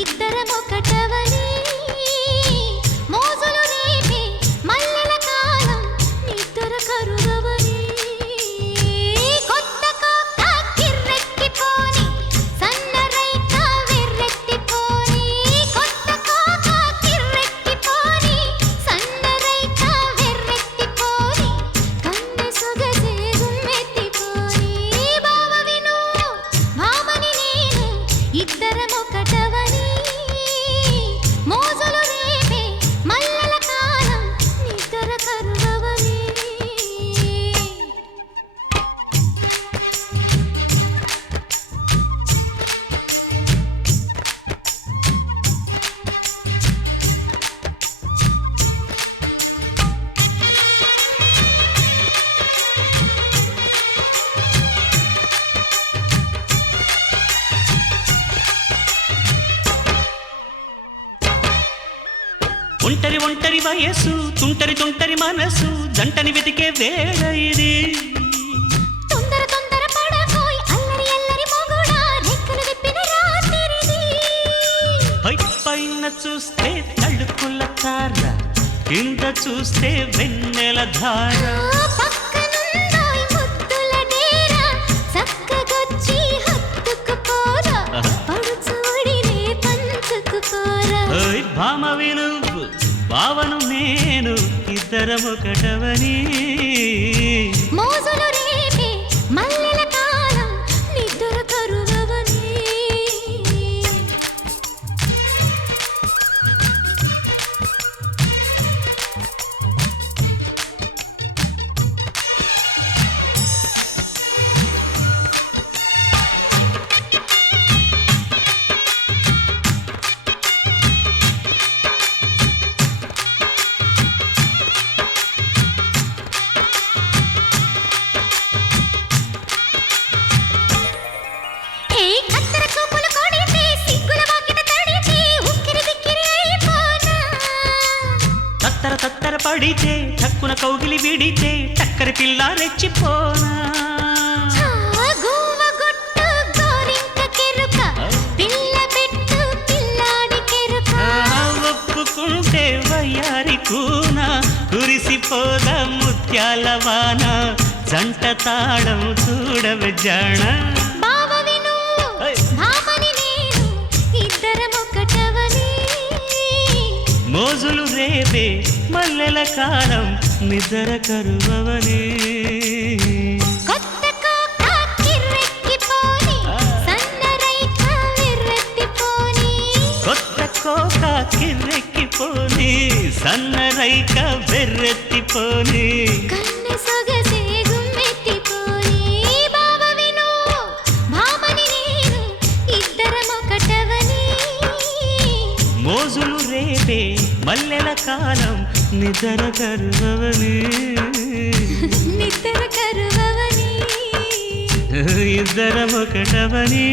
ఇద్దరమొకటవని మోజులు రేపే మల్లెల కాలం నిద్ర కరుగవని కొత్త కోక కిర్రెక్కిపోని సన్నరైక వెర్రెత్తిపోని కొత్త కోక కిర్రెక్కిపోని సన్నరైక వెర్రెత్తిపోని కన్నె సొగసే గుమ్మెత్తిపోని బావ విను భామని నేను ఇద్దరమొకటవని మోజులు రేపే మల్లెల కాలం నిద్ర కరుగవని ఒంటరి ఒంటరి వయసు తుంటరి తుంటరి మనసు జంటని వెతికే వేళ ఇది తొందర తొందర పడకోయ్ అల్లరి అల్లరి మొగుడా రెక్కలు విప్పిన రాత్రిది పై పైన చూస్తే తళుకుల తార కింద చూస్తే వెన్నెల ధార పక్కనుందోయ్ ముద్దుల డేరా చక్కగొచ్చి హత్తుకుపోరా పడుచోడినే పంచుకుపోరా ఓయ్ భామ విను భావను నేను ఇద్దరమొకటవని మోజులు రేపే మల్లెల కాలం నిద్ర కరుగవని ఏ కత్తెర చూపులు కొడితే సిగ్గుల వాకిట తడితే ఉక్కిరి బిక్కిరి అయిపోనా తత్తర తత్తర పడితే చక్కున కౌగిలి విడితే టక్కరి పిల్ల రెచ్చిపోనా గువ్వ గుట్టు గోరింక కెరుక పిల్ల పెట్టు పిల్లాడి కెరుక ఒప్పుకుంటే వయ్యారి కూన కురిసిపోద ముత్యాల వాన జంట తాళం చూడవే జాణ బావ విను భామని నేను ఇద్దరమొకటవని మోజులు రేపే మల్లెల కాలం నిద్ర కరువవని కొత్త కోక కిర్రెక్కిపోని సన్నరైక వెర్రెత్తిపోని కొత్త కోక కిర్రెక్కిపోని సన్నరైక వెర్రెత్తిపోని కన్నె సొగసే గుమ్మెత్తిపోని బావ విను భామని నేను ఇద్దరమొకటవని మోజులు రేపే మల్లెల కాలం నిద్ర కరువవని నిద్ర కరువవని ఇద్దరమొకటవని